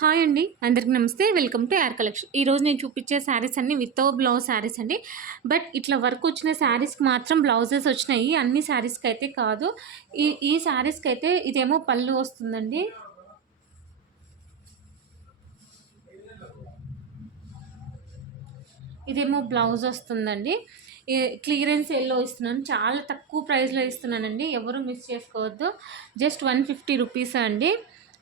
Hi అండి, అందరికి నమస్తే. Welcome to air collection. ఈరోజు నేను చూపించే శారీస్ అన్నీ వితౌట్ బ్లౌజ్ శారీస్ అండి. బట్ ఇట్లా వర్క్ వచ్చిన శారీస్కి మాత్రం బ్లౌజెస్ వచ్చినాయి, అన్ని శారీస్కి అయితే కాదు. ఈ శారీస్కి అయితే ఇదేమో పళ్ళు వస్తుందండి. ఇదేమో బ్లౌజ్ వస్తుందండి. క్లియరెన్స్ ఎల్లో ఇస్తున్నాను, చాలా తక్కువ ప్రైస్లో ఇస్తున్నానండి. ఎవరు మిస్ చేసుకోవద్దు. జస్ట్ 150 రూపీస్ అండి.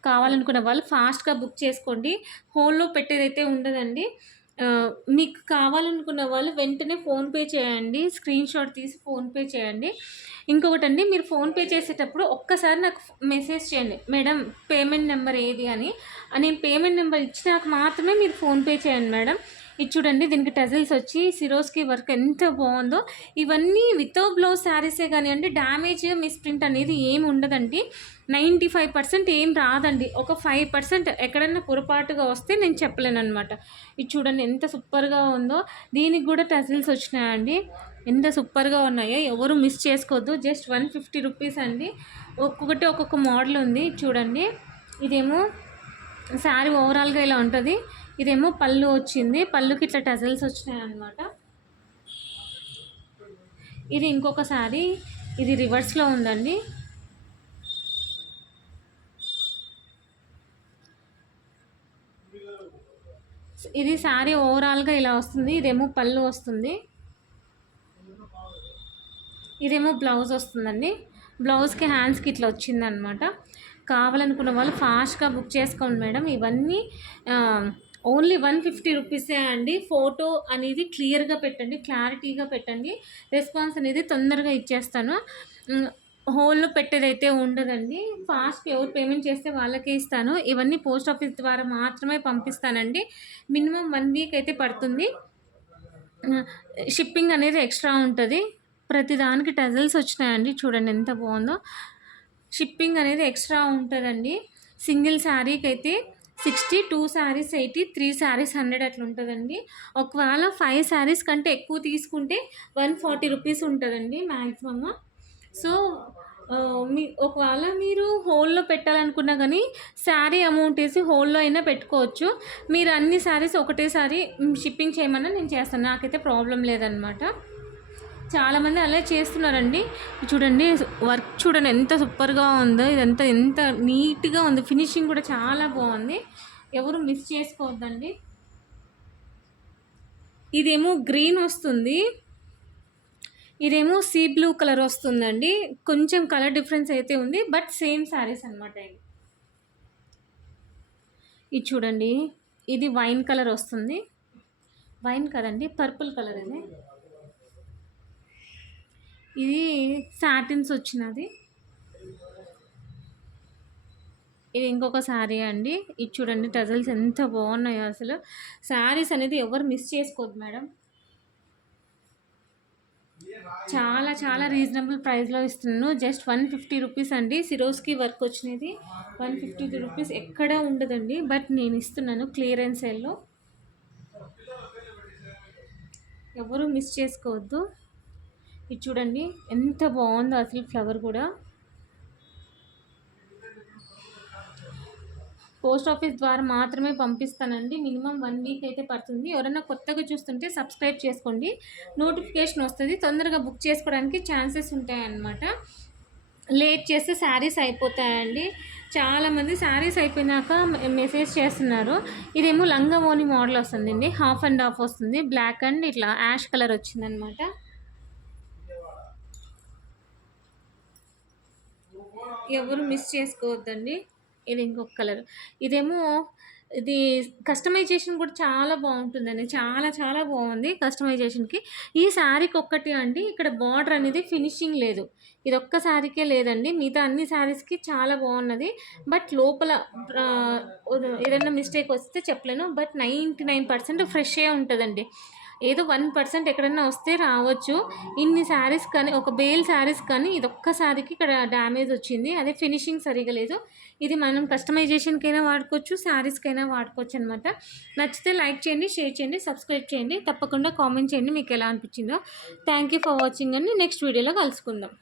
కావాలనుకున్న వాళ్ళు ఫాస్ట్గా బుక్ చేసుకోండి. హోల్లో పెట్టేదైతే ఉండదండి. మీకు కావాలనుకున్న వాళ్ళు వెంటనే ఫోన్పే చేయండి, స్క్రీన్ షాట్ తీసి ఫోన్పే చేయండి. ఇంకొకటండి, మీరు ఫోన్పే చేసేటప్పుడు ఒక్కసారి నాకు మెసేజ్ చేయండి, మేడం పేమెంట్ నెంబర్ ఏది అని. నేను పేమెంట్ నెంబర్ ఇచ్చినాక మాత్రమే మీరు ఫోన్పే చేయండి మేడం. ఇది చూడండి, దీనికి టజిల్స్ వచ్చి సిరోస్కి వర్క్ ఎంత బాగుందో. ఇవన్నీ వితౌట్ బ్లౌజ్ శారీసే కానివ్వండి, డ్యామేజ్ మిస్ప్రింట్ అనేది ఏమి ఉండదండి. 95% ఏం రాదండి. ఒక 5% ఎక్కడన్నా పొరపాటుగా వస్తే నేను చెప్పలేను అనమాట. ఇది చూడండి ఎంత సూపర్గా ఉందో. దీనికి కూడా టజిల్స్ వచ్చినాయండి, ఎంత సూపర్గా ఉన్నాయో. ఎవరు మిస్ చేసుకోవద్దు. జస్ట్ 150 రూపీస్ అండి. ఒక్కొక్కటి ఒక్కొక్క మోడల్ ఉంది చూడండి. ఇదేమో శారీ ఓవరాల్గా ఇలా ఉంటుంది. ఇదేమో పళ్ళు వచ్చింది, పళ్ళుకి ఇట్లా టజల్స్ వచ్చినాయి అన్నమాట. ఇది ఇంకొక శారీ, ఇది రివర్స్లో ఉందండి. ఇది శారీ ఓవరాల్గా ఇలా వస్తుంది. ఇదేమో పళ్ళు వస్తుంది, ఇదేమో బ్లౌజ్ వస్తుందండి. బ్లౌజ్కి హ్యాండ్స్కి ఇట్లా వచ్చిందనమాట. కావాలనుకున్న వాళ్ళు ఫాస్ట్గా బుక్ చేసుకోండి మేడం. ఇవన్నీ ఓన్లీ 150 రూపీసే అండి. ఫోటో అనేది క్లియర్గా పెట్టండి, క్లారిటీగా పెట్టండి. రెస్పాన్స్ అనేది తొందరగా ఇచ్చేస్తాను. హోల్లో పెట్టేదైతే ఉండదండి. ఫాస్ట్ ఎవరు పేమెంట్ చేస్తే వాళ్ళకే ఇస్తాను. ఇవన్నీ పోస్ట్ ఆఫీస్ ద్వారా మాత్రమే పంపిస్తానండి. మినిమం 1 వీక్ అయితే పడుతుంది. షిప్పింగ్ అనేది ఎక్స్ట్రా ఉంటుంది. ప్రతిదానికి టజల్స్ వచ్చినాయండి, చూడండి ఎంత బాగుందో. షిప్పింగ్ అనేది ఎక్స్ట్రా ఉంటుందండి. సింగిల్ శారీకి అయితే 60, 2 శారీస్ 80, 3 శారీస్ 100 అట్లా ఉంటుందండి. ఒకవేళ 5 శారీస్ కంటే ఎక్కువ తీసుకుంటే 140 రూపీస్ ఉంటుందండి మ్యాక్సిమమ్. సో ఒకవేళ మీరు హోల్లో పెట్టాలనుకున్నా కానీ శారీ అమౌంట్ వేసి హోల్లో అయినా పెట్టుకోవచ్చు. మీరు అన్ని శారీస్ ఒకటేసారి షిప్పింగ్ చేయమన్నా నేను చేస్తాను, నాకైతే ప్రాబ్లం లేదనమాట. చాలామంది అలా చేస్తున్నారండి. చూడండి వర్క్ చూడండి ఎంత సూపర్గా ఉందో. ఇదంతా ఎంత నీట్గా ఉంది, ఫినిషింగ్ కూడా చాలా బాగుంది. ఎవరు మిస్ చేసుకోవద్దండి. ఇదేమో గ్రీన్ వస్తుంది, ఇదేమో సీ బ్లూ కలర్ వస్తుందండి. కొంచెం కలర్ డిఫరెన్స్ అయితే ఉంది, బట్ సేమ్ శారీస్ అనమాట. ఇది చూడండి, ఇది వైన్ కలర్ వస్తుంది. వైన్ కదండి, పర్పుల్ కలర్ ఇది. ఇది సాటిన్స్ వచ్చినది. ఇది ఇంకొక శారీ అండి. ఇది చూడండి టజల్స్ ఎంత బాగున్నాయో. అసలు శారీస్ అనేది ఎవరు మిస్ చేసుకోవద్దు మేడం. చాలా చాలా రీజనబుల్ ప్రైస్లో ఇస్తున్నాను. జస్ట్ 150 రూపీస్ అండి. సిరోస్కి వర్క్ వచ్చినది 150 రూపీస్ ఎక్కడ ఉండదండి, బట్ నేను ఇస్తున్నాను క్లియరెన్స్ సేల్లో. ఎవరు మిస్ చేసుకోవద్దు. ఇది చూడండి ఎంత బాగుందో అసలు. ఫ్లవర్ కూడా పోస్ట్ ఆఫీస్ ద్వారా మాత్రమే పంపిస్తానండి. మినిమం 1 వీక్ అయితే పడుతుంది. ఎవరైనా కొత్తగా చూస్తుంటే సబ్స్క్రైబ్ చేసుకోండి, నోటిఫికేషన్ వస్తుంది. తొందరగా బుక్ చేసుకోవడానికి ఛాన్సెస్ ఉంటాయన్నమాట. లేట్ చేస్తే శారీస్ అయిపోతాయండి. చాలామంది శారీస్ అయిపోయినాక మెసేజ్ చేస్తున్నారు. ఇదేమో లంగావోని మోడల్ వస్తుందండి, హాఫ్ అండ్ హాఫ్ వస్తుంది. బ్లాక్ అండ్ ఇట్లా యాష్ కలర్ వచ్చిందనమాట. ఎవరు మిస్ చేసుకోవద్దండి. ఇది ఇంకొక కలర్. ఇదేమో ఇది కస్టమైజేషన్ కూడా చాలా బాగుంటుందండి, చాలా చాలా బాగుంది కస్టమైజేషన్కి. ఈ శారీకి ఒక్కటి అండి, ఇక్కడ బార్డర్ అనేది ఫినిషింగ్ లేదు. ఇది ఒక్క శారీకే లేదండి, మిగతా అన్ని శారీస్కి చాలా బాగున్నది. బట్ లోపల ఏదైనా మిస్టేక్ వస్తే చెప్పలేను. బట్ 99% ఫ్రెష్గా ఉంటుందండి. ఏదో 1% ఎక్కడన్నా వస్తే రావచ్చు. ఇన్ని శారీస్ కానీ, ఒక బేల్ శారీస్ కానీ ఇది ఒక్క శారీకి ఇక్కడ డ్యామేజ్ వచ్చింది, అదే ఫినిషింగ్ సరిగా లేదు. ఇది మనం కస్టమైజేషన్కైనా వాడుకోవచ్చు, శారీస్కైనా వాడుకోవచ్చు అనమాట. నచ్చితే లైక్ చేయండి, షేర్ చేయండి, సబ్స్క్రైబ్ చేయండి. తప్పకుండా కామెంట్ చేయండి మీకు ఎలా అనిపించిందో. థ్యాంక్ యూ ఫర్ వాచింగ్ అండి. నెక్స్ట్ వీడియోలో కలుసుకుందాం.